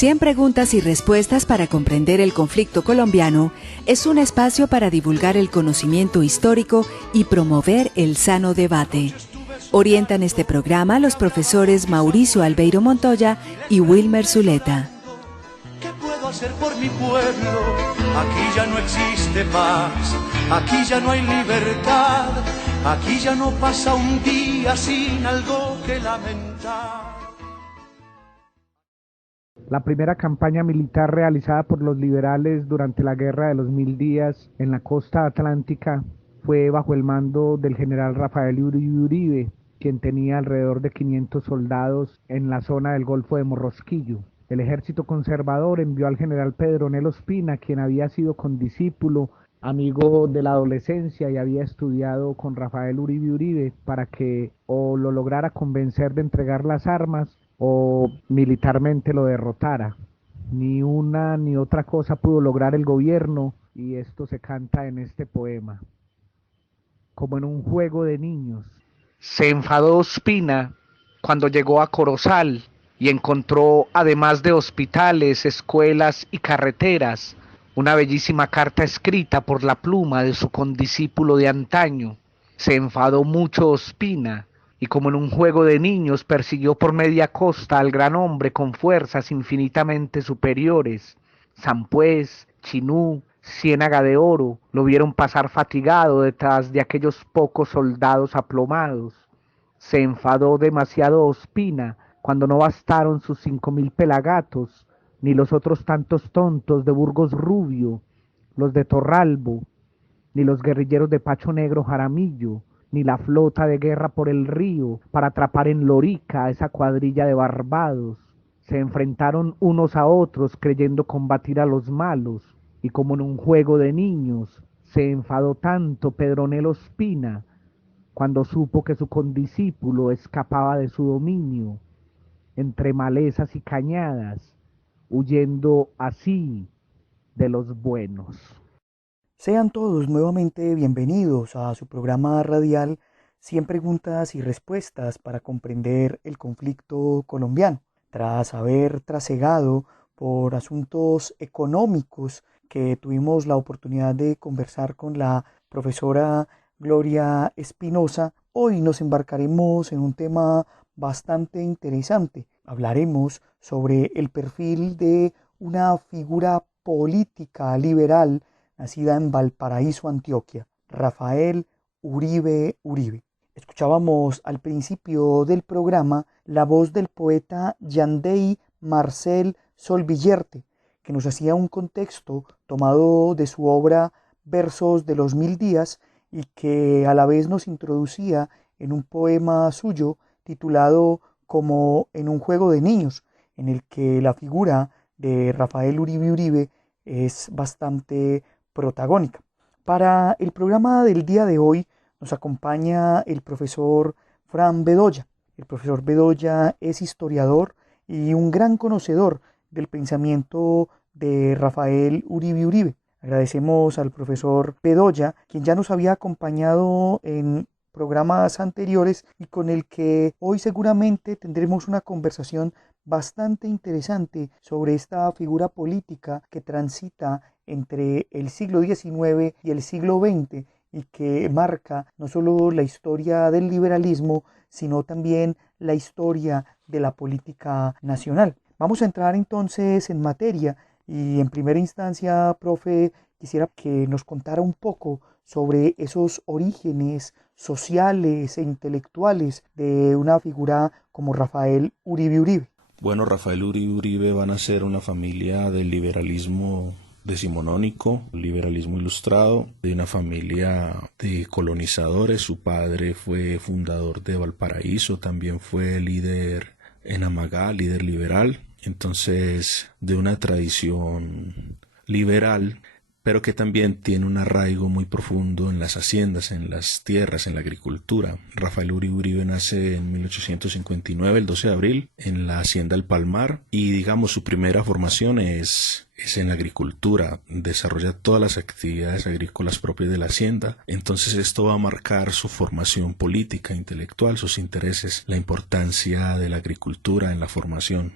100 preguntas y respuestas para comprender el conflicto colombiano es un espacio para divulgar el conocimiento histórico y promover el sano debate. Orientan este programa los profesores Mauricio Albeiro Montoya y Wilmer Zuleta. ¿Qué puedo hacer por mi pueblo? Aquí ya no existe paz, aquí ya no hay libertad, aquí ya no pasa un día sin algo que lamentar. La primera campaña militar realizada por los liberales durante la Guerra de los 1000 días en la costa atlántica fue bajo el mando del general Rafael Uribe, quien tenía alrededor de 500 soldados en la zona del Golfo de Morrosquillo. El ejército conservador envió al general Pedronel Ospina, quien había sido condiscípulo, amigo de la adolescencia y había estudiado con Rafael Uribe, para que o lo lograra convencer de entregar las armas o militarmente lo derrotara. Ni una ni otra cosa pudo lograr el gobierno, y esto se canta en este poema. Como en un juego de niños, se enfadó Ospina cuando llegó a Corozal y encontró, además de hospitales, escuelas y carreteras, una bellísima carta escrita por la pluma de su condiscípulo de antaño. Se enfadó mucho Ospina, y como en un juego de niños persiguió por media costa al gran hombre con fuerzas infinitamente superiores. Sampués, Chinú, Ciénaga de Oro lo vieron pasar fatigado detrás de aquellos pocos soldados aplomados. Se enfadó demasiado Ospina cuando no bastaron sus 5000 pelagatos, ni los otros tantos tontos de Burgos Rubio, los de Torralbo, ni los guerrilleros de Pacho Negro Jaramillo, ni la flota de guerra por el río para atrapar en Lorica a esa cuadrilla de barbados. Se enfrentaron unos a otros creyendo combatir a los malos, y como en un juego de niños, se enfadó tanto Pedronel Ospina cuando supo que su condiscípulo escapaba de su dominio, entre malezas y cañadas, huyendo así de los buenos. Sean todos nuevamente bienvenidos a su programa radial 100 preguntas y respuestas para comprender el conflicto colombiano. Tras haber trasegado por asuntos económicos que tuvimos la oportunidad de conversar con la profesora Gloria Espinosa, hoy nos embarcaremos en un tema bastante interesante. Hablaremos sobre el perfil de una figura política liberal nacida en Valparaíso, Antioquia, Rafael Uribe. Escuchábamos al principio del programa la voz del poeta Yandey Marcel Solvillerte, que nos hacía un contexto tomado de su obra Versos de los 1000 días y que a la vez nos introducía en un poema suyo titulado Como en un juego de niños, en el que la figura de Rafael Uribe es bastante protagónica. Para el programa del día de hoy nos acompaña el profesor Fran Bedoya. El profesor Bedoya es historiador y un gran conocedor del pensamiento de Rafael Uribe. Agradecemos al profesor Bedoya, quien ya nos había acompañado en programas anteriores y con el que hoy seguramente tendremos una conversación bastante interesante sobre esta figura política que transita entre el siglo XIX y el siglo XX y que marca no solo la historia del liberalismo, sino también la historia de la política nacional. Vamos a entrar entonces en materia y en primera instancia, profe, quisiera que nos contara un poco sobre esos orígenes sociales e intelectuales de una figura como Rafael Uribe. Bueno, Rafael Uribe van a ser una familia del liberalismo decimonónico, liberalismo ilustrado, de una familia de colonizadores. Su padre fue fundador de Valparaíso, también fue líder en Amagá, líder liberal, entonces de una tradición liberal, pero que también tiene un arraigo muy profundo en las haciendas, en las tierras, en la agricultura. Rafael Uribe nace en 1859, el 12 de abril, en la hacienda El Palmar, y digamos su primera formación es en la agricultura, desarrolla todas las actividades agrícolas propias de la hacienda, entonces esto va a marcar su formación política, intelectual, sus intereses, la importancia de la agricultura en la formación.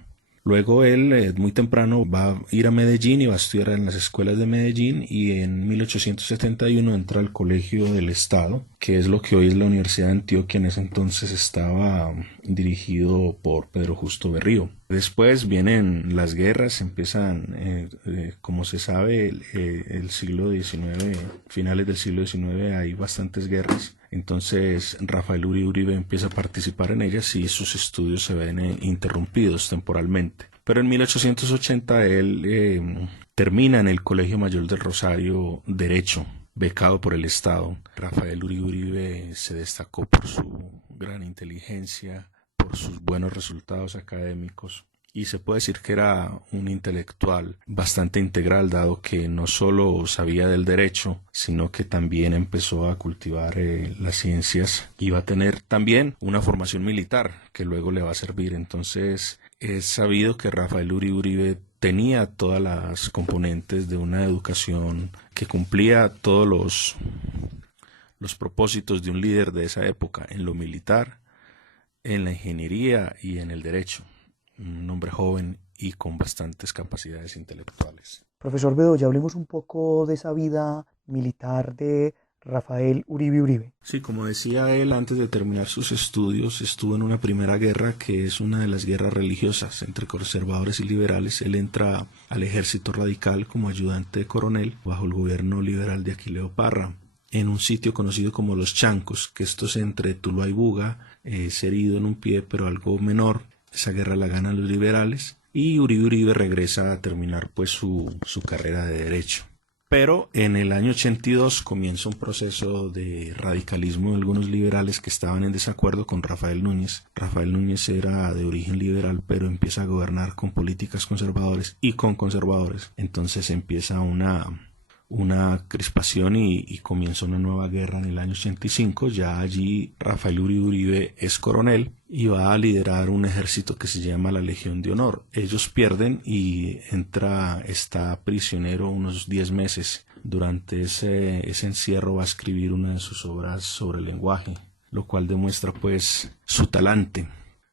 Luego él muy temprano va a ir a Medellín y va a estudiar en las escuelas de Medellín, y en 1871 entra al Colegio del Estado, que es lo que hoy es la Universidad de Antioquia. En ese entonces estaba dirigido por Pedro Justo Berrío. Después vienen las guerras, empiezan, como se sabe, el siglo XIX, finales del siglo XIX hay bastantes guerras. Entonces Rafael Uribe empieza a participar en ellas y sus estudios se ven interrumpidos temporalmente. Pero en 1880 él termina en el Colegio Mayor del Rosario Derecho, becado por el Estado. Rafael Uribe se destacó por su gran inteligencia, por sus buenos resultados académicos, y se puede decir que era un intelectual bastante integral, dado que no solo sabía del derecho, sino que también empezó a cultivar las ciencias, y va a tener también una formación militar que luego le va a servir. Entonces es sabido que Rafael Uribe tenía todas las componentes de una educación que cumplía todos los propósitos de un líder de esa época, en lo militar, en la ingeniería y en el derecho. Un hombre joven y con bastantes capacidades intelectuales. Profesor Bedoya, hablemos un poco de esa vida militar de Rafael Uribe. Sí, como decía él, antes de terminar sus estudios estuvo en una primera guerra, que es una de las guerras religiosas entre conservadores y liberales. Él entra al ejército radical como ayudante de coronel bajo el gobierno liberal de Aquileo Parra, en un sitio conocido como Los Chancos, que esto es entre Tuluá y Buga. Es herido en un pie, pero algo menor. Esa guerra la ganan los liberales y Uribe regresa a terminar pues su carrera de derecho. Pero en el año 82 comienza un proceso de radicalismo de algunos liberales que estaban en desacuerdo con Rafael Núñez. Rafael Núñez era de origen liberal, pero empieza a gobernar con políticas conservadoras y con conservadores. Entonces empieza una crispación y comienza una nueva guerra en el año 85. Ya allí Rafael Uribe es coronel y va a liderar un ejército que se llama la Legión de Honor. Ellos pierden y está prisionero unos 10 meses. Durante ese encierro va a escribir una de sus obras sobre el lenguaje, lo cual demuestra pues su talante.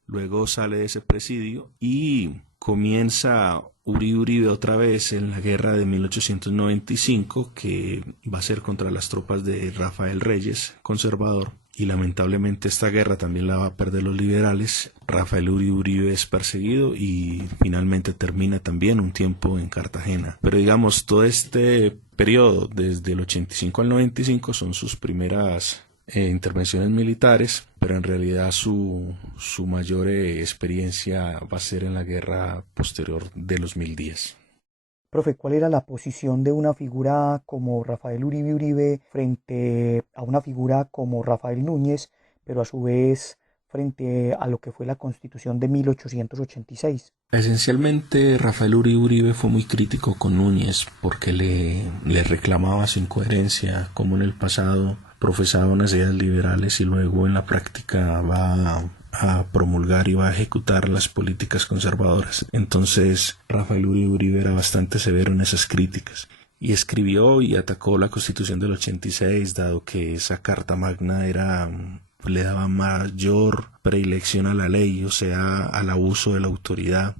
Luego sale de ese presidio y comienza Uribe otra vez en la guerra de 1895, que va a ser contra las tropas de Rafael Reyes, conservador, y lamentablemente esta guerra también la va a perder los liberales. Rafael Uribe es perseguido y finalmente termina también un tiempo en Cartagena. Pero digamos, todo este periodo, desde el 85 al 95, son sus primeras intervenciones militares, pero en realidad su mayor experiencia va a ser en la guerra posterior de los 1010. Profe, ¿cuál era la posición de una figura como Rafael Uribe frente a una figura como Rafael Núñez, pero a su vez frente a lo que fue la Constitución de 1886? Esencialmente Rafael Uribe fue muy crítico con Núñez porque le reclamaba su incoherencia, como en el pasado profesaba unas ideas liberales y luego en la práctica va a promulgar y va a ejecutar las políticas conservadoras. Entonces Rafael Uribe era bastante severo en esas críticas y escribió y atacó la Constitución del 86, dado que esa Carta Magna le daba mayor predilección a la ley, o sea, al abuso de la autoridad.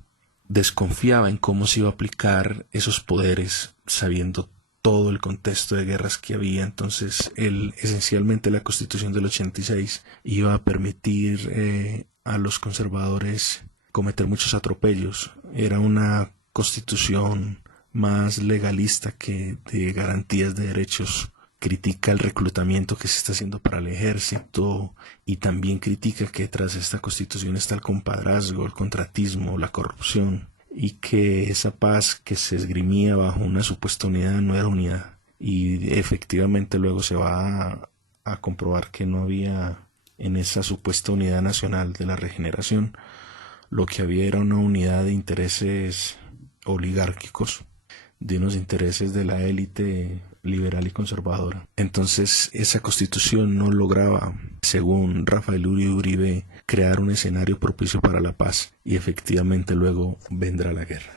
Desconfiaba en cómo se iba a aplicar esos poderes, sabiendo todo el contexto de guerras que había. Entonces esencialmente la Constitución del 86 iba a permitir a los conservadores cometer muchos atropellos. Era una constitución más legalista que de garantías de derechos. Critica el reclutamiento que se está haciendo para el ejército y también critica que tras esta constitución está el compadrazgo, el contratismo, la corrupción, y que esa paz que se esgrimía bajo una supuesta unidad no era unidad. Y efectivamente luego se va a comprobar que no había en esa supuesta unidad nacional de la regeneración. Lo que había era una unidad de intereses oligárquicos, de unos intereses de la élite liberal y conservadora. Entonces esa constitución no lograba, según Rafael Uribe, crear un escenario propicio para la paz, y efectivamente luego vendrá la guerra.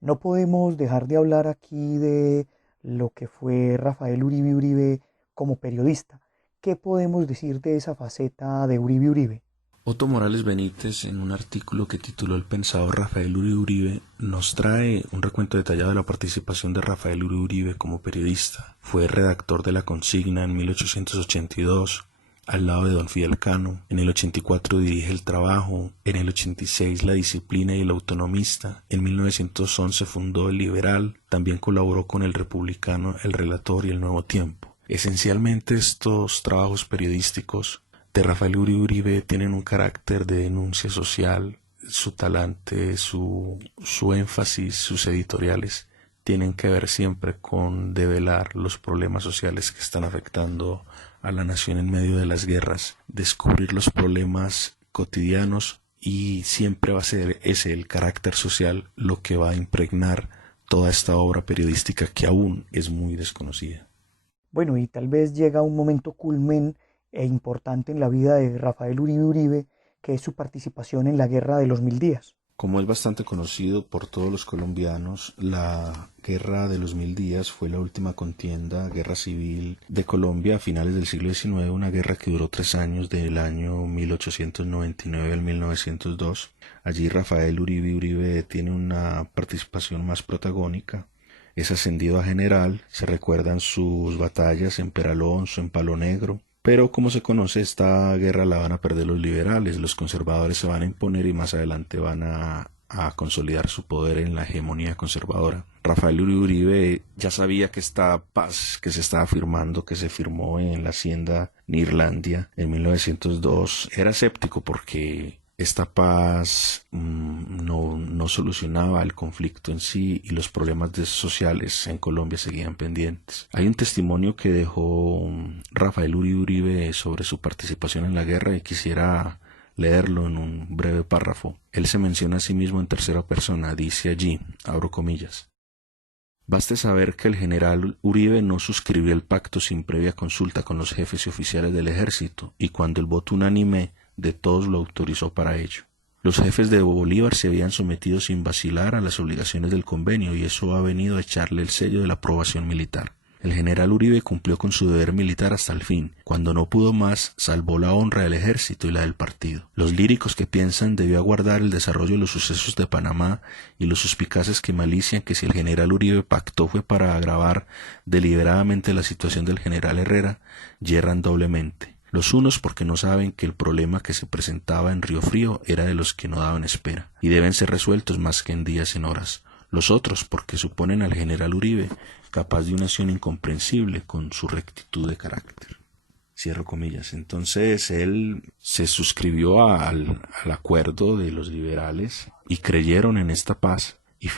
No podemos dejar de hablar aquí de lo que fue Rafael Uribe como periodista. ¿Qué podemos decir de esa faceta de Uribe? Otto Morales Benítez, en un artículo que tituló El pensador Rafael Uribe Uribe, nos trae un recuento detallado de la participación de Rafael Uribe Uribe como periodista. Fue redactor de La Consigna en 1882, al lado de don Fidel Cano. En el 84 dirige El Trabajo, en el 86 La Disciplina y El Autonomista. En 1911 fundó El Liberal, también colaboró con El Republicano, El Relator y El Nuevo Tiempo. Esencialmente estos trabajos periodísticos de Rafael Uribe Uribe tienen un carácter de denuncia social. Su talante, su énfasis, sus editoriales tienen que ver siempre con develar los problemas sociales que están afectando a la nación en medio de las guerras, descubrir los problemas cotidianos, y siempre va a ser ese el carácter social lo que va a impregnar toda esta obra periodística que aún es muy desconocida. Bueno, y tal vez llega un momento culmen e importante en la vida de Rafael Uribe Uribe, que es su participación en la Guerra de los 1000 días. Como es bastante conocido por todos los colombianos, la Guerra de los 1000 días fue la última contienda, guerra civil de Colombia a finales del siglo XIX, una guerra que duró 3 años, del año 1899 al 1902. Allí Rafael Uribe Uribe tiene una participación más protagónica. Es ascendido a general, se recuerdan sus batallas en Peralonso, en Palo Negro. Pero como se conoce, esta guerra la van a perder los liberales, los conservadores se van a imponer y más adelante van a consolidar su poder en la hegemonía conservadora. Rafael Uribe Uribe ya sabía que esta paz que se estaba firmando, que se firmó en la hacienda Neerlandia en 1902, era escéptico porque esta paz no solucionaba el conflicto en sí y los problemas sociales en Colombia seguían pendientes. Hay un testimonio que dejó Rafael Uribe Uribe sobre su participación en la guerra y quisiera leerlo en un breve párrafo. Él se menciona a sí mismo en tercera persona, dice allí, abro comillas: «Baste saber que el general Uribe no suscribió el pacto sin previa consulta con los jefes y oficiales del ejército y cuando el voto unánime de todos lo autorizó para ello. Los jefes de Bolívar se habían sometido sin vacilar a las obligaciones del convenio y eso ha venido a echarle el sello de la aprobación militar. El general Uribe cumplió con su deber militar hasta el fin. Cuando no pudo más, salvó la honra del ejército y la del partido. Los líricos que piensan debió aguardar el desarrollo de los sucesos de Panamá y los suspicaces que malician que si el general Uribe pactó fue para agravar deliberadamente la situación del general Herrera, yerran doblemente. Los unos porque no saben que el problema que se presentaba en Río Frío era de los que no daban espera, y deben ser resueltos más que en días en horas. Los otros porque suponen al general Uribe capaz de una acción incomprensible con su rectitud de carácter». Cierro comillas. Entonces él se suscribió al acuerdo de los liberales y creyeron en esta paz y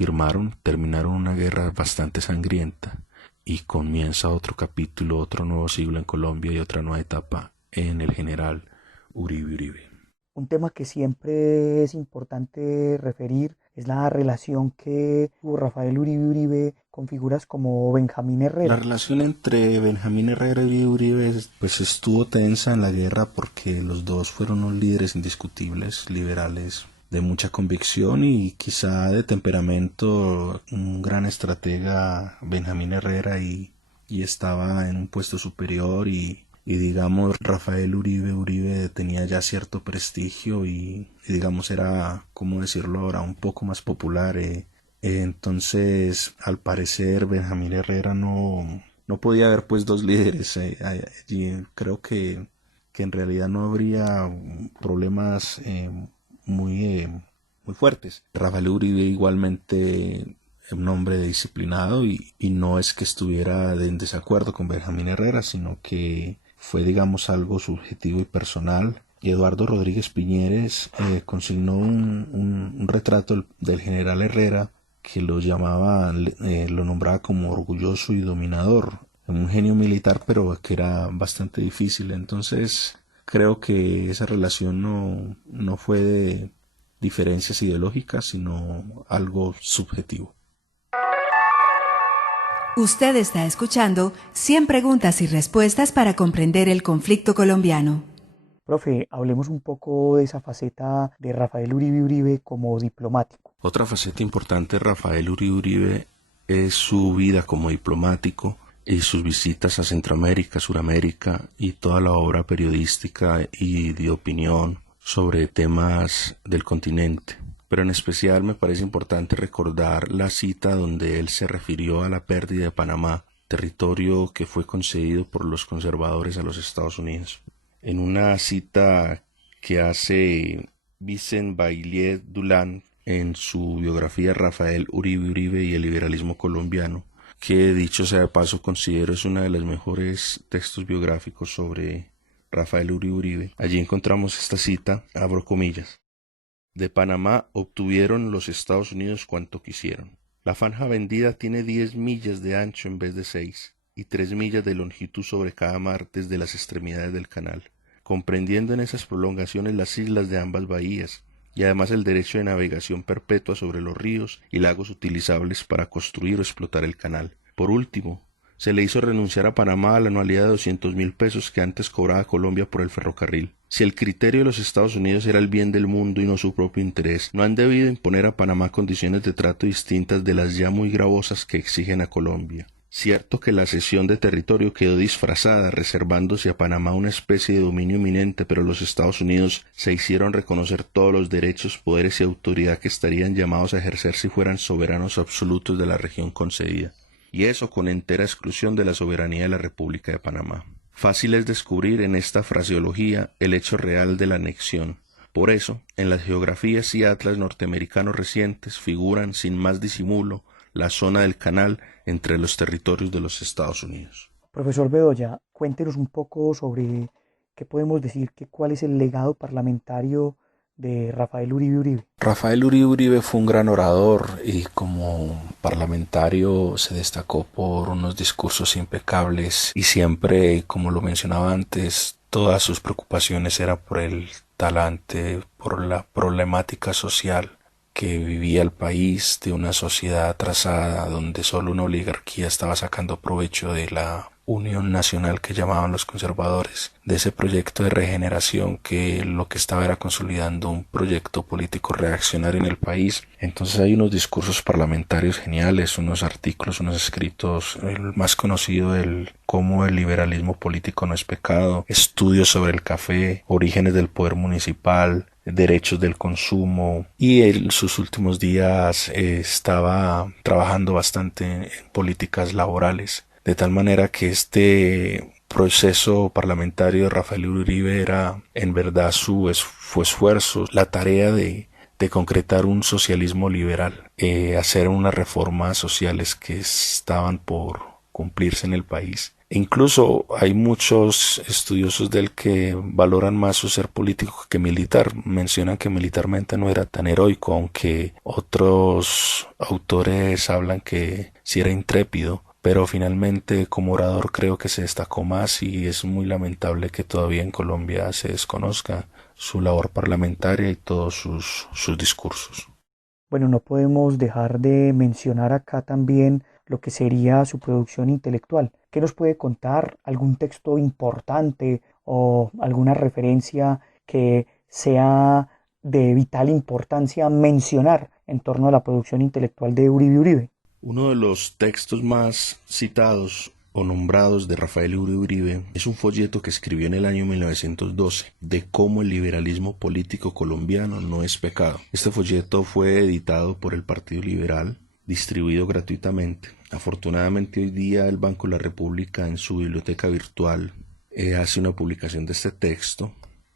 terminaron una guerra bastante sangrienta y comienza otro capítulo, otro nuevo siglo en Colombia y otra nueva etapa en el general Uribe Uribe. Un tema que siempre es importante referir es la relación que tuvo Rafael Uribe Uribe con figuras como Benjamín Herrera. La relación entre Benjamín Herrera y Uribe pues estuvo tensa en la guerra porque los dos fueron unos líderes indiscutibles, liberales de mucha convicción y quizá de temperamento, un gran estratega Benjamín Herrera y estaba en un puesto superior y digamos Rafael Uribe Uribe tenía ya cierto prestigio y digamos era, ¿cómo decirlo ahora?, un poco más popular. Entonces al parecer Benjamín Herrera no podía haber pues dos líderes. Creo que en realidad no habría problemas muy fuertes. Rafael Uribe igualmente un hombre disciplinado y no es que estuviera en desacuerdo con Benjamín Herrera, sino que fue digamos algo subjetivo y personal. Y Eduardo Rodríguez Piñeres consignó un retrato del general Herrera que lo nombraba como orgulloso y dominador, un genio militar pero que era bastante difícil. Entonces creo que esa relación no fue de diferencias ideológicas sino algo subjetivo. Usted está escuchando 100 preguntas y respuestas para comprender el conflicto colombiano. Profe, hablemos un poco de esa faceta de Rafael Uribe Uribe como diplomático. Otra faceta importante de Rafael Uribe Uribe es su vida como diplomático y sus visitas a Centroamérica, Suramérica y toda la obra periodística y de opinión sobre temas del continente. Pero en especial me parece importante recordar la cita donde él se refirió a la pérdida de Panamá, territorio que fue concedido por los conservadores a los Estados Unidos. En una cita que hace Vicent Baillet-Dulan en su biografía Rafael Uribe Uribe y el liberalismo colombiano, que dicho sea de paso considero es uno de los mejores textos biográficos sobre Rafael Uribe Uribe. Allí encontramos esta cita, abro comillas: de Panamá obtuvieron los Estados Unidos cuanto quisieron. La franja vendida tiene 10 millas de ancho en vez de 6 y 3 millas de longitud sobre cada mar desde las extremidades del canal, comprendiendo en esas prolongaciones las islas de ambas bahías y además el derecho de navegación perpetua sobre los ríos y lagos utilizables para construir o explotar el canal. Por último, se le hizo renunciar a Panamá a la anualidad de 200.000 pesos que antes cobraba Colombia por el ferrocarril. Si el criterio de los Estados Unidos era el bien del mundo y no su propio interés, no han debido imponer a Panamá condiciones de trato distintas de las ya muy gravosas que exigen a Colombia. Cierto que la cesión de territorio quedó disfrazada, reservándose a Panamá una especie de dominio eminente, pero los Estados Unidos se hicieron reconocer todos los derechos, poderes y autoridad que estarían llamados a ejercer si fueran soberanos absolutos de la región concedida, y eso con entera exclusión de la soberanía de la República de Panamá. Fácil es descubrir en esta fraseología el hecho real de la anexión. Por eso, en las geografías y atlas norteamericanos recientes figuran sin más disimulo la zona del canal entre los territorios de los Estados Unidos. Profesor Bedoya, cuéntenos un poco sobre qué podemos decir, cuál es el legado parlamentario de Rafael Uribe Uribe. Rafael Uribe Uribe fue un gran orador y como parlamentario se destacó por unos discursos impecables y siempre, como lo mencionaba antes, todas sus preocupaciones eran por el talante, por la problemática social que vivía el país, de una sociedad atrasada donde solo una oligarquía estaba sacando provecho de la unión nacional que llamaban los conservadores, de ese proyecto de regeneración que lo que estaba era consolidando un proyecto político reaccionario en el país. Entonces hay unos discursos parlamentarios geniales, unos artículos, unos escritos, el más conocido, el cómo el liberalismo político no es pecado, estudios sobre el café, orígenes del poder municipal, derechos del consumo, y en sus últimos días estaba trabajando bastante en políticas laborales, de tal manera que este proceso parlamentario de Rafael Uribe era en verdad su esfuerzo, la tarea de concretar un socialismo liberal, hacer unas reformas sociales que estaban por cumplirse en el país. E incluso hay muchos estudiosos del que valoran más su ser político que militar. Mencionan que militarmente no era tan heroico, aunque otros autores hablan que sí era intrépido. Pero finalmente como orador creo que se destacó más y es muy lamentable que todavía en Colombia se desconozca su labor parlamentaria y todos sus discursos. Bueno, no podemos dejar de mencionar acá también lo que sería su producción intelectual. ¿Qué nos puede contar? ¿Algún texto importante o alguna referencia que sea de vital importancia mencionar en torno a la producción intelectual de Uribe Uribe? Uno de los textos más citados o nombrados de Rafael Uribe Uribe es un folleto que escribió en el año 1912 de cómo el liberalismo político colombiano no es pecado. Este folleto fue editado por el Partido Liberal, distribuido gratuitamente. Afortunadamente hoy día el Banco de la República en su biblioteca virtual hace una publicación de este texto.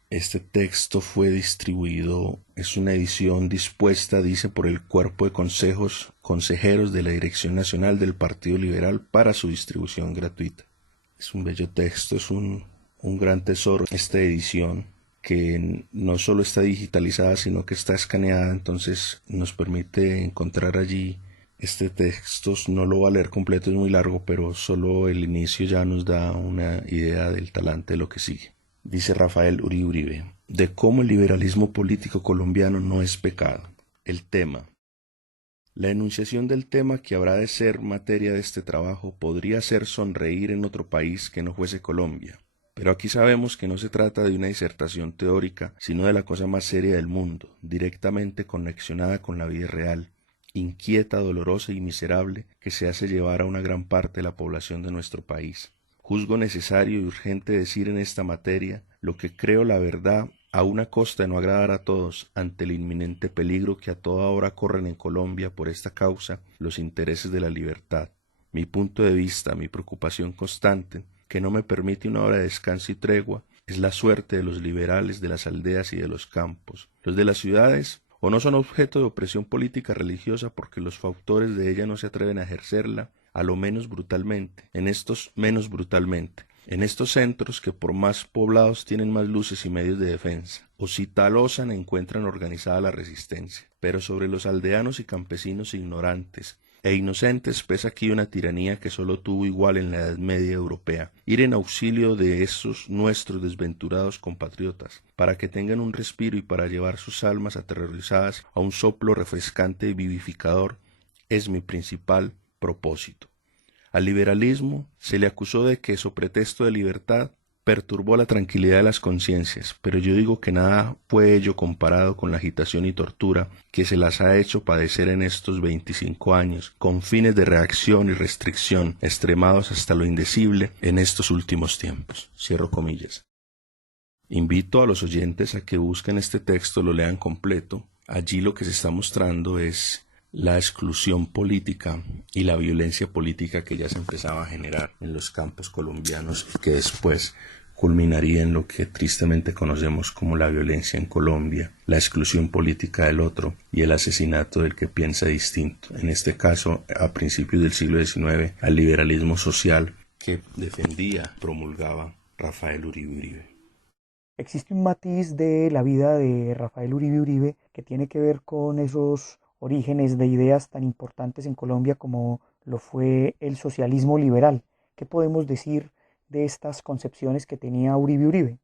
Este texto fue distribuido, es una edición dispuesta, dice, por el cuerpo de consejeros de la Dirección Nacional del Partido Liberal para su distribución gratuita. Es un bello texto, es un gran tesoro esta edición, que no solo está digitalizada sino que está escaneada, entonces nos permite encontrar allí este texto. No lo voy a leer completo, es muy largo, pero solo el inicio ya nos da una idea del talante de lo que sigue. Dice Rafael Uribe Uribe, de cómo el liberalismo político colombiano no es pecado. El tema. La enunciación del tema que habrá de ser materia de este trabajo podría hacer sonreír en otro país que no fuese Colombia. Pero aquí sabemos que no se trata de una disertación teórica, sino de la cosa más seria del mundo, directamente conexionada con la vida real, inquieta, dolorosa y miserable, que se hace llevar a una gran parte de la población de nuestro país. Juzgo necesario y urgente decir en esta materia lo que creo la verdad a una costa de no agradar a todos, ante el inminente peligro que a toda hora corren en Colombia por esta causa los intereses de la libertad. Mi punto de vista, mi preocupación constante, que no me permite una hora de descanso y tregua, es la suerte de los liberales de las aldeas y de los campos. Los de las ciudades o no son objeto de opresión política religiosa porque los fautores de ella no se atreven a ejercerla, a lo menos brutalmente, en estos centros que por más poblados tienen más luces y medios de defensa, o si tal osan encuentran organizada la resistencia. Pero sobre los aldeanos y campesinos ignorantes e inocentes pesa aquí una tiranía que sólo tuvo igual en la Edad Media europea, ir en auxilio de esos nuestros desventurados compatriotas, para que tengan un respiro y para llevar sus almas aterrorizadas a un soplo refrescante y vivificador, es mi principal propósito. Al liberalismo se le acusó de que, so pretexto de libertad, perturbó la tranquilidad de las conciencias, pero yo digo que nada fue ello comparado con la agitación y tortura que se las ha hecho padecer en estos 25 años, con fines de reacción y restricción extremados hasta lo indecible en estos últimos tiempos. Cierro comillas. Invito a los oyentes a que busquen este texto, lo lean completo. Allí lo que se está mostrando es la exclusión política y la violencia política que ya se empezaba a generar en los campos colombianos y que después culminaría en lo que tristemente conocemos como la violencia en Colombia, la exclusión política del otro y el asesinato del que piensa distinto, en este caso a principios del siglo XIX, al liberalismo social que defendía, promulgaba Rafael Uribe Uribe. Existe un matiz de la vida de Rafael Uribe Uribe que tiene que ver con esos orígenes de ideas tan importantes en Colombia como lo fue el socialismo liberal. ¿Qué podemos decir de estas concepciones que tenía Uribe Uribe?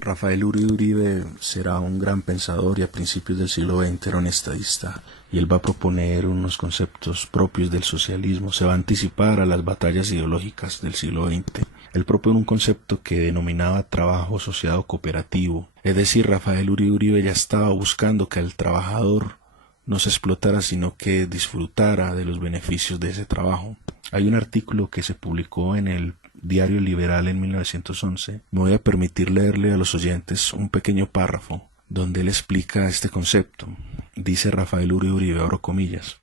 Rafael Uribe Uribe será un gran pensador y a principios del siglo XX era un estadista y él va a proponer unos conceptos propios del socialismo, se va a anticipar a las batallas ideológicas del siglo XX. Él propone un concepto que denominaba trabajo asociado cooperativo, es decir, Rafael Uribe Uribe ya estaba buscando que el trabajador no se explotara, sino que disfrutara de los beneficios de ese trabajo. Hay un artículo que se publicó en el Diario Liberal en 1911. Me voy a permitir leerle a los oyentes un pequeño párrafo donde él explica este concepto. Dice Rafael Uribe Uribe, abro comillas: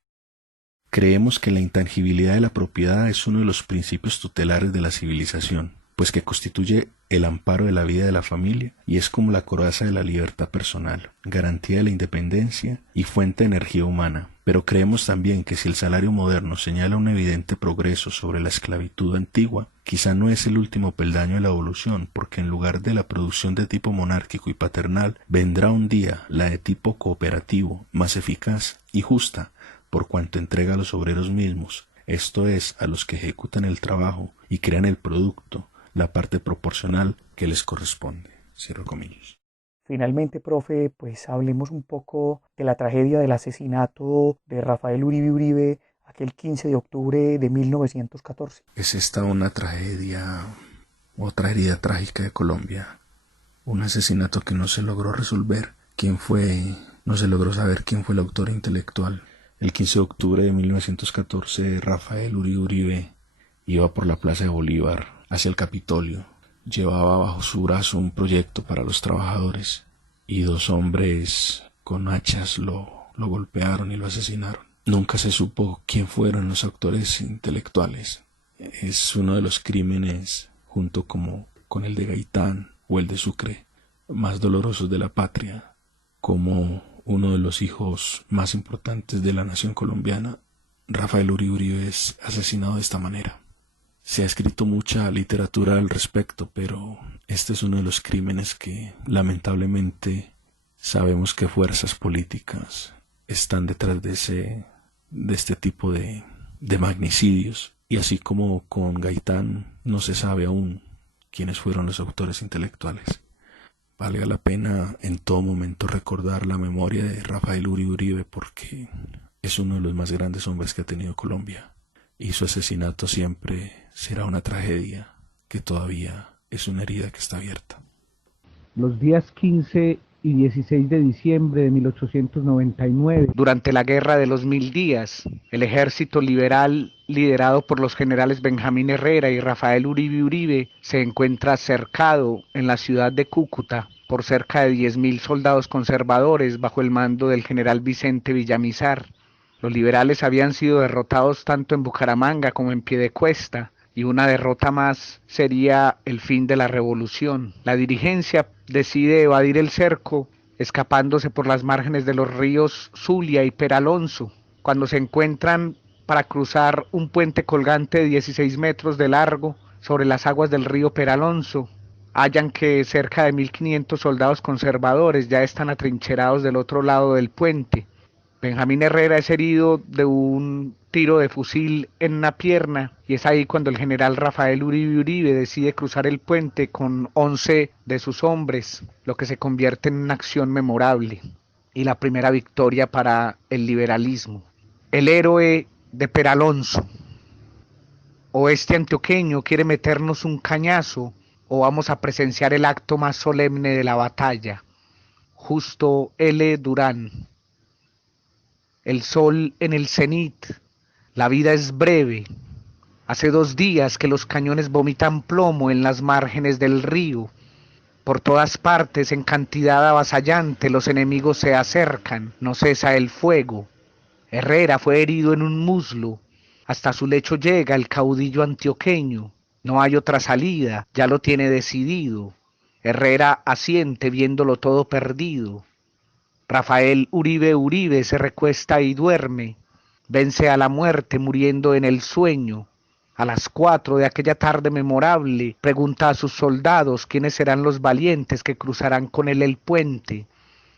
creemos que la intangibilidad de la propiedad es uno de los principios tutelares de la civilización, pues que constituye el amparo de la vida de la familia y es como la coraza de la libertad personal, garantía de la independencia y fuente de energía humana. Pero creemos también que si el salario moderno señala un evidente progreso sobre la esclavitud antigua, quizá no es el último peldaño de la evolución, porque en lugar de la producción de tipo monárquico y paternal, vendrá un día la de tipo cooperativo, más eficaz y justa, por cuanto entrega a los obreros mismos, esto es, a los que ejecutan el trabajo y crean el producto, la parte proporcional que les corresponde. Cierro comillas. Finalmente, profe, pues hablemos un poco de la tragedia del asesinato de Rafael Uribe Uribe aquel 15 de octubre de 1914. Es esta una tragedia, otra herida trágica de Colombia. Un asesinato que no se logró resolver quién fue, no se logró saber quién fue el autor intelectual. El 15 de octubre de 1914, Rafael Uribe Uribe iba por la Plaza de Bolívar hacia el Capitolio. Llevaba bajo su brazo un proyecto para los trabajadores y dos hombres con hachas lo golpearon y lo asesinaron. Nunca se supo quién fueron los autores intelectuales. Es uno de los crímenes, junto como con el de Gaitán o el de Sucre, más dolorosos de la patria, como uno de los hijos más importantes de la nación colombiana. Rafael Uribe Uribe es asesinado de esta manera. Se ha escrito mucha literatura al respecto, pero este es uno de los crímenes que lamentablemente sabemos que fuerzas políticas están detrás de este tipo de magnicidios. Y así como con Gaitán no se sabe aún quiénes fueron los autores intelectuales. Valga la pena en todo momento recordar la memoria de Rafael Uribe Uribe porque es uno de los más grandes hombres que ha tenido Colombia. Y su asesinato siempre será una tragedia que todavía es una herida que está abierta. Los días 15 y 16 de diciembre de 1899, durante la Guerra de los 1000 días, el ejército liberal liderado por los generales Benjamín Herrera y Rafael Uribe Uribe se encuentra cercado en la ciudad de Cúcuta. por cerca de 10.000 soldados conservadores bajo el mando del general Vicente Villamizar. Los liberales habían sido derrotados tanto en Bucaramanga como en Piedecuesta, y una derrota más sería el fin de la revolución. La dirigencia decide evadir el cerco, escapándose por las márgenes de los ríos Zulia y Peralonso. Cuando se encuentran para cruzar un puente colgante de 16 metros de largo sobre las aguas del río Peralonso, hallan que cerca de 1.500 soldados conservadores ya están atrincherados del otro lado del puente. Benjamín Herrera es herido de un tiro de fusil en una pierna, y es ahí cuando el general Rafael Uribe Uribe decide cruzar el puente con 11 de sus hombres, lo que se convierte en una acción memorable y la primera victoria para el liberalismo. El héroe de Peralonso. O este antioqueño quiere meternos un cañazo, o vamos a presenciar el acto más solemne de la batalla. Justo L. Durán. El sol en el cenit, la vida es breve. Hace 2 días que los cañones vomitan plomo en las márgenes del río. Por todas partes, en cantidad avasallante, los enemigos se acercan, no cesa el fuego. Herrera fue herido en un muslo. Hasta su lecho llega el caudillo antioqueño. No hay otra salida, ya lo tiene decidido. Herrera asiente viéndolo todo perdido. Rafael Uribe Uribe se recuesta y duerme. Vence a la muerte muriendo en el sueño. A las 4 de aquella tarde memorable, pregunta a sus soldados quiénes serán los valientes que cruzarán con él el puente.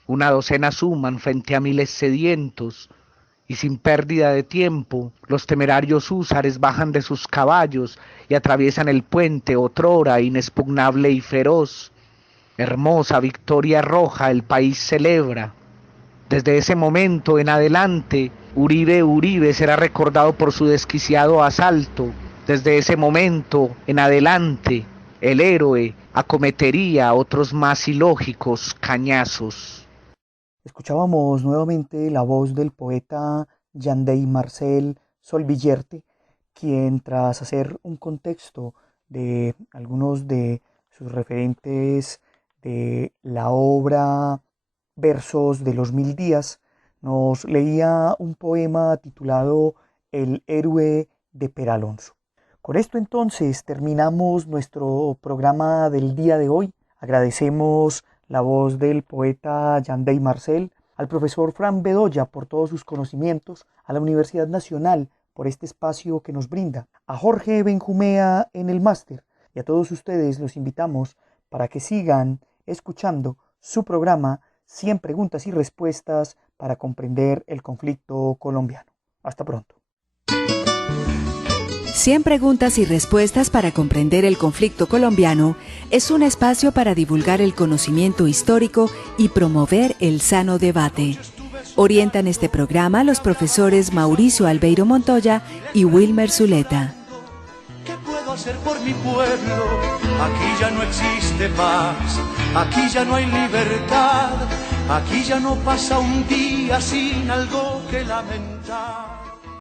1 docena suman frente a miles sedientos, y sin pérdida de tiempo, los temerarios húsares bajan de sus caballos y atraviesan el puente otrora inexpugnable y feroz. Hermosa victoria roja el país celebra. Desde ese momento en adelante, Uribe Uribe será recordado por su desquiciado asalto. Desde ese momento en adelante, el héroe acometería otros más ilógicos cañazos. Escuchábamos nuevamente la voz del poeta Yandey Marcel Solvillerte, quien tras hacer un contexto de algunos de sus referentes de la obra Versos de los 1000 días, nos leía un poema titulado El héroe de Peralonso. Con esto entonces terminamos nuestro programa del día de hoy. Agradecemos la voz del poeta Yandey Marcel, al profesor Fran Bedoya por todos sus conocimientos, a la Universidad Nacional por este espacio que nos brinda, a Jorge Benjumea en el máster, y a todos ustedes los invitamos para que sigan escuchando su programa 100 preguntas y respuestas para comprender el conflicto colombiano. Hasta pronto. 100 preguntas y respuestas para comprender el conflicto colombiano es un espacio para divulgar el conocimiento histórico y promover el sano debate. Orientan este programa los profesores Mauricio Albeiro Montoya y Wilmer Zuleta. ¿Qué puedo hacer por mi pueblo? Aquí ya no existe paz, aquí ya no hay libertad, aquí ya no pasa un día sin algo que lamentar.